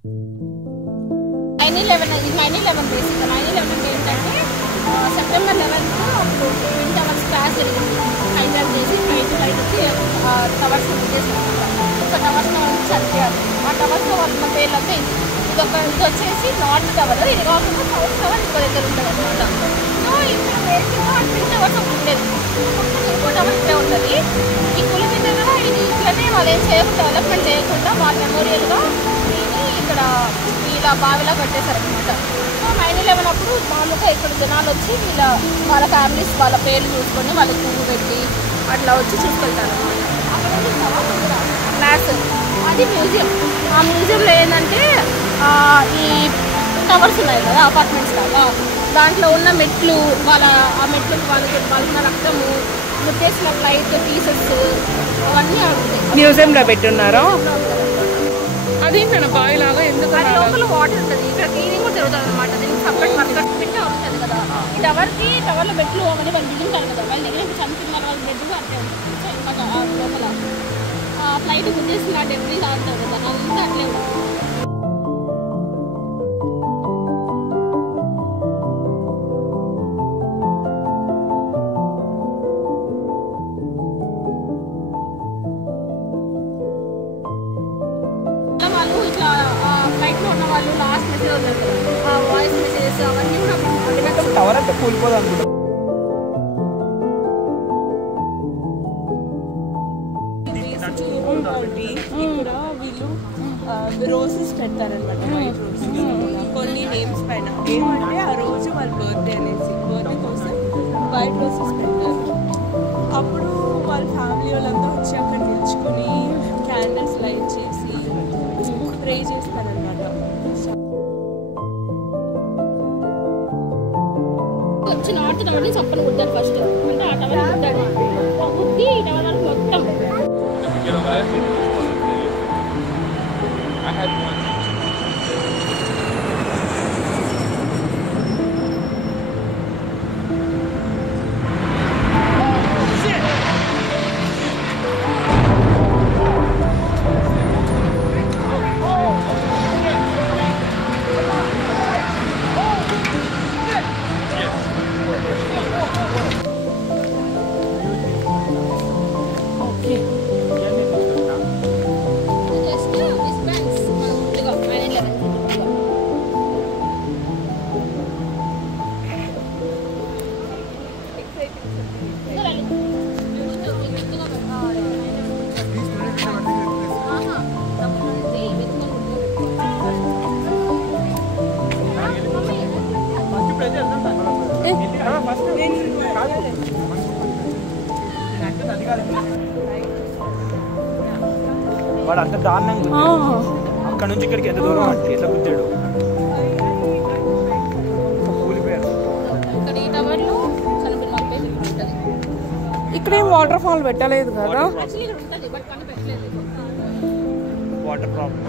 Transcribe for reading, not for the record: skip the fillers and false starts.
9/11 బేసిక్గా 9/11 అంటే ఏంటంటే September 11th twin towers crash జరిగింది. హైజాక్ చేసి ఫ్లైట్ వచ్చి టవర్స్ చేసినమాట. ఒక టవర్స్లో వాళ్ళు చనిపోయారు. ఆ టవర్స్లో వాళ్ళ పేర్లంతా ఇది వచ్చేసి నార్త్ టవర్, ఇది కాకుండా సౌత్ టవర్ ఇంకో దగ్గర ఉంటుంది అనమాట. సో ఇక్కడ బేసిక్గా ట్విన్ టవర్స్ ఒకటి ఉండేది, ఇంకో టవర్ ఇక్కడే ఉంటుంది. ఈ కూలిపోయిన దగ్గర ఇది ఇట్లనే వాళ్ళు ఏం చేయకుండా డెవలప్మెంట్ చేయకుండా వాళ్ళ మెమోరియల్గా దీన్ని ఇక్కడ ఇలా బావిలా కట్టేశారనమాట. సో 9/11 అప్పుడు మామూలుగా ఇక్కడ జనాలు వచ్చి వాళ్ళ ఫ్యామిలీస్ వాళ్ళ పేర్లు చూసుకొని వాళ్ళకి పువ్వు పెట్టి అట్లా వచ్చి చూసుకెళ్తారు అనమాట. అక్కడ క్లాస్ అది మ్యూజియం. ఆ మ్యూజియంలో ఏంటంటే ఈ టవర్స్ ఉన్నాయి కదా అపార్ట్మెంట్స్ లాగా, దాంట్లో ఉన్న మెట్లు ఆ మెట్లకు వాళ్ళకున్న రక్తము, ముట్టేసిన ఫ్లైట్ పీసెస్ అవన్నీ మ్యూజియంలో పెట్టున్నారు. అదేంటన్నా బావిలాగా ఎందుకు? లోపల వాటర్ ఉంటుంది, ఇక్కడ క్లీనింగ్ కూడా జరుగుతుంది అనమాట. దీనికి సపరేట్ వర్కర్స్ పెట్టి ఉంటుంది కదా. ఈ టవర్లో బెడ్లు అవన్నీ వాళ్ళు దిగుంటారు కదా, వాళ్ళు దగ్గర చనిపోయిన వాళ్ళ బెడ్లు అంటే ఇంకా లోపల ఫ్లైట్ గుద్దేసిన డెబ్రీ అంటారు కదా, అదంతా అట్లే ఉంటుంది. ఫ్లైట్లో ఉన్న వాళ్ళు లాస్ట్ మెసేజ్ వస్తారు కదా, ఆ వాయిస్ మెసేజెస్ అవన్నీ కూడా టవర్ అంటే కూలిపోదు అనుకుంటా. ఇక్కడ వీళ్ళు రోజెస్ పెడతారనమాట, కొన్ని నేమ్స్ పైన. ఏమంటే ఆ రోజు వాళ్ళ బర్త్డే అనేసి, బర్త్డే కోసం వైట్ రోజెస్ పెడతారు. అప్పుడు వాళ్ళ ఫ్యామిలీ వాళ్ళంతా వచ్చి అక్కడ నిల్చుకొని క్యాండిల్స్ లైట్ చేసి ప్రే చేస్తారనమాట. వచ్చి నార్త్ టవర్ని చప్పని కుట్టారు ఫస్ట్, అంటే ఆ టవర్ కుట్టాడు కుట్టి ఈ టవర్ మొత్తం వాడు అంత దారుణంగా అక్కడ నుంచి ఇక్కడికి ఎంత దూరం అంటే ఇట్లా గుద్దాడు, కూలిపోయారు. ఇక్కడేం వాటర్ ఫాల్ పెట్టలేదు కదా, వాటర్ ప్రాబ్లం.